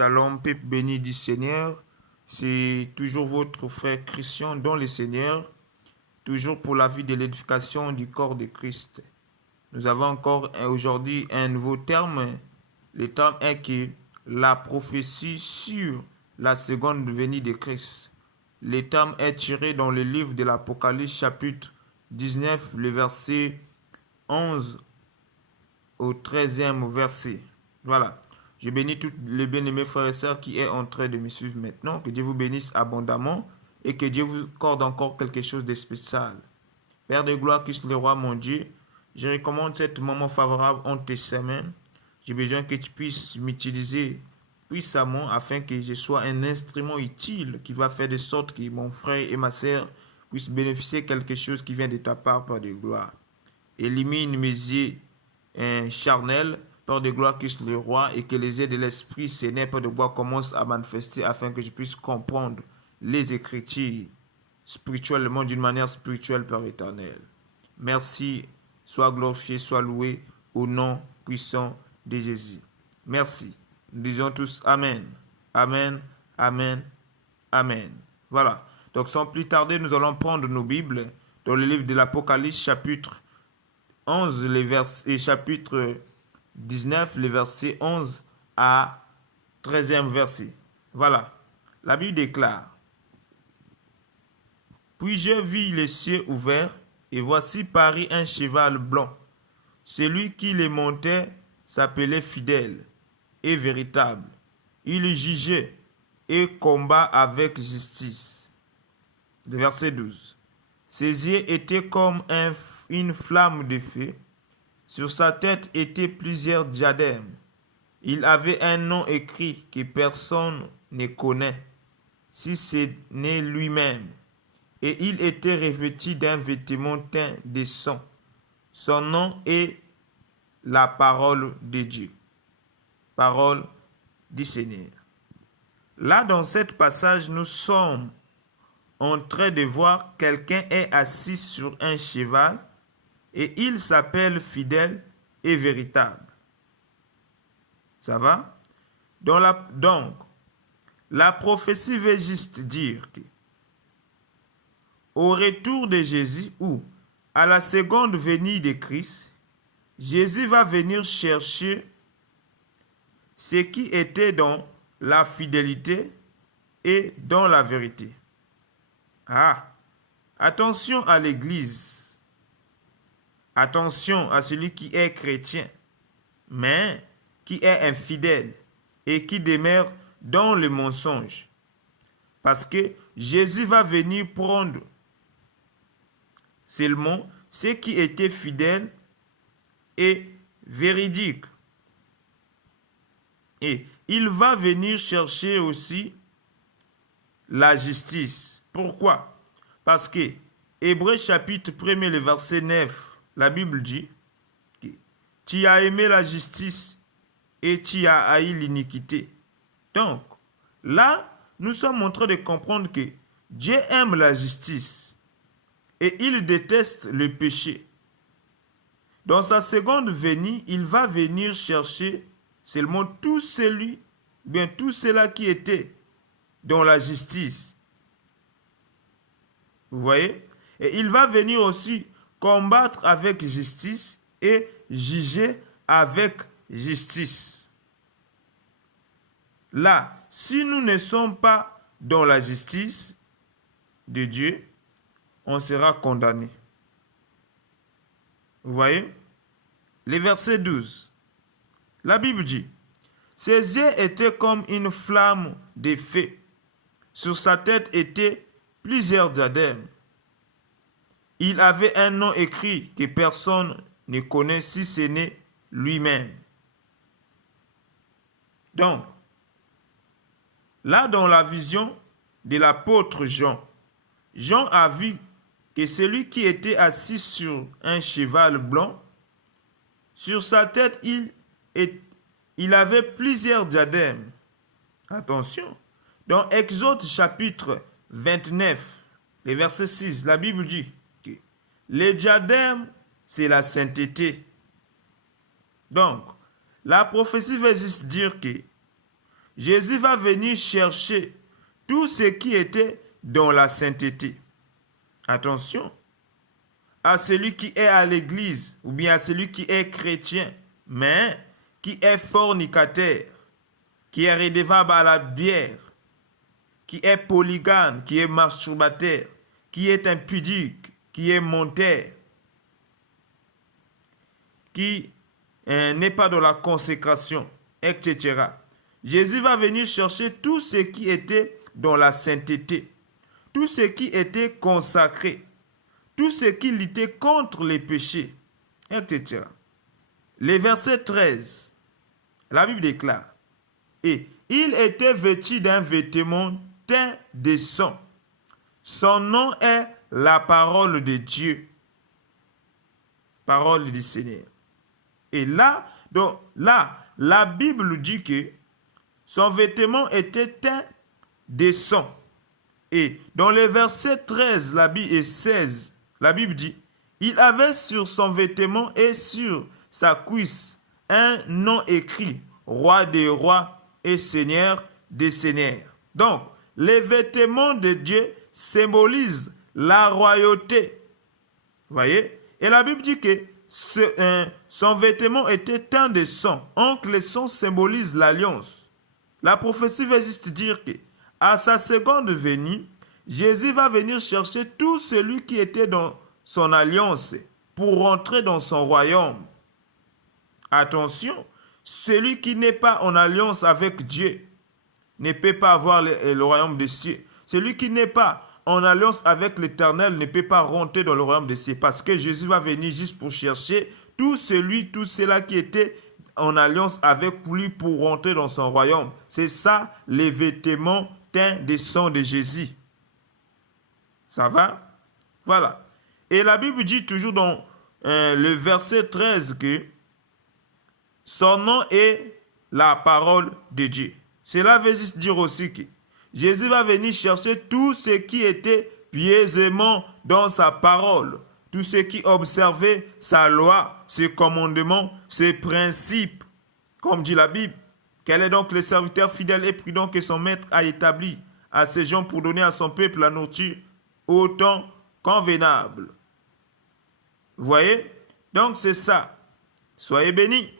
Shalom, peuple béni du Seigneur. C'est toujours votre frère Christian dans le Seigneur, toujours pour la vie de l'édification du corps de Christ. Nous avons encore aujourd'hui un nouveau terme. Le terme est que la prophétie sur la seconde venue de Christ. Le terme est tiré dans le livre de l'Apocalypse chapitre 19, le verset 11 au 13e verset. Voilà. Je bénis tous les bien-aimés frères et sœurs qui est en train de me suivre maintenant. Que Dieu vous bénisse abondamment et que Dieu vous accorde encore quelque chose de spécial. Père de gloire, Christ le roi, mon Dieu, je recommande cet moment favorable en tes semaines. J'ai besoin que tu puisses m'utiliser puissamment afin que je sois un instrument utile qui va faire de sorte que mon frère et ma sœur puissent bénéficier de quelque chose qui vient de ta part, Père de gloire. Élimine mes yeux charnels, Père de gloire, Christ le roi, et que les yeux de l'Esprit, Seigneur, Père de gloire, commencent à manifester afin que je puisse comprendre les Écritures spirituellement, d'une manière spirituelle, Père éternel. Merci, sois glorifié, sois loué au nom puissant de Jésus. Merci. Nous disons tous Amen. Amen, Amen, Amen. Voilà. Donc sans plus tarder, nous allons prendre nos Bibles dans le livre de l'Apocalypse, chapitre 11, et chapitre 19, les versets 11 à 13e verset. Voilà. La Bible déclare: Puis je vis les cieux ouverts, et voici parut un cheval blanc. Celui qui les montait s'appelait Fidèle et Véritable. Il jugeait et combat avec justice. Le verset 12. Ses yeux étaient comme une flamme de feu. Sur sa tête étaient plusieurs diadèmes. Il avait un nom écrit que personne ne connaît, si ce n'est lui-même. Et il était revêtu d'un vêtement teint de sang. Son nom est la parole de Dieu. Parole du Seigneur. Là, dans ce passage, nous sommes en train de voir quelqu'un est assis sur un cheval et il s'appelle Fidèle et Véritable. Ça va? Donc, la prophétie veut juste dire que au retour de Jésus ou à la seconde venue de Christ, Jésus va venir chercher ce qui était dans la fidélité et dans la vérité. Attention à l'Église. Attention à celui qui est chrétien, mais qui est infidèle et qui demeure dans le mensonge. Parce que Jésus va venir prendre seulement ceux qui étaient fidèles et véridiques. Et il va venir chercher aussi la justice. Pourquoi? Parce que Hébreux chapitre 1, le verset 9, la Bible dit que tu as aimé la justice et tu as haï l'iniquité. Donc, là, nous sommes en train de comprendre que Dieu aime la justice et il déteste le péché. Dans sa seconde venue, il va venir chercher seulement tout cela qui était dans la justice. Vous voyez? Et il va venir aussi combattre avec justice et juger avec justice. Là, si nous ne sommes pas dans la justice de Dieu, on sera condamné. Vous voyez? Le verset 12. La Bible dit: Ses yeux étaient comme une flamme de feu. Sur sa tête étaient plusieurs diadèmes. Il avait un nom écrit que personne ne connaît si ce n'est lui-même. Donc, là dans la vision de l'apôtre Jean, Jean a vu que celui qui était assis sur un cheval blanc, sur sa tête, il avait plusieurs diadèmes. Attention. Dans Exode chapitre 29, le verset 6, la Bible dit que les diadèmes, c'est la sainteté. Donc, la prophétie veut juste dire que Jésus va venir chercher tout ce qui était dans la sainteté. Attention à celui qui est à l'église ou bien à celui qui est chrétien, mais qui est fornicateur, qui est redevable à la bière, qui est polygame, qui est masturbateur, qui est impudique, qui est menteur, qui n'est pas dans la consécration, etc. Jésus va venir chercher tout ce qui était dans la sainteté, tout ce qui était consacré, tout ce qui luttait contre les péchés, etc. Les versets 13, la Bible déclare, « Et il était vêtu d'un vêtement teint de sang. Son nom est la parole de Dieu. » Parole du Seigneur. Et là, la Bible dit que son vêtement était teint de sang. Et dans les versets 13 et 16, la Bible dit, il avait sur son vêtement et sur sa cuisse un nom écrit, roi des rois et seigneur des seigneurs. Donc, les vêtements de Dieu symbolisent la royauté. Vous voyez? Et la Bible dit que son vêtement était teint de sang. Donc, le sang symbolise l'alliance. La prophétie veut juste dire que à sa seconde venue, Jésus va venir chercher tout celui qui était dans son alliance pour rentrer dans son royaume. Attention, celui qui n'est pas en alliance avec Dieu ne peut pas avoir le royaume des cieux. Celui qui n'est pas en alliance avec l'Éternel ne peut pas rentrer dans le royaume des cieux parce que Jésus va venir juste pour chercher tout cela qui était en alliance avec lui pour rentrer dans son royaume. C'est ça, les vêtements teints de sang de Jésus. Ça va? Voilà. Et la Bible dit toujours dans le verset 13 que son nom est la parole de Dieu. Cela veut juste dire aussi que Jésus va venir chercher tout ce qui était pieusement dans sa parole, tout ce qui observait sa loi, ses commandements, ses principes, comme dit la Bible. Quel est donc le serviteur fidèle et prudent que son maître a établi à ces gens pour donner à son peuple la nourriture au temps convenable? Vous voyez? Donc c'est ça. Soyez bénis.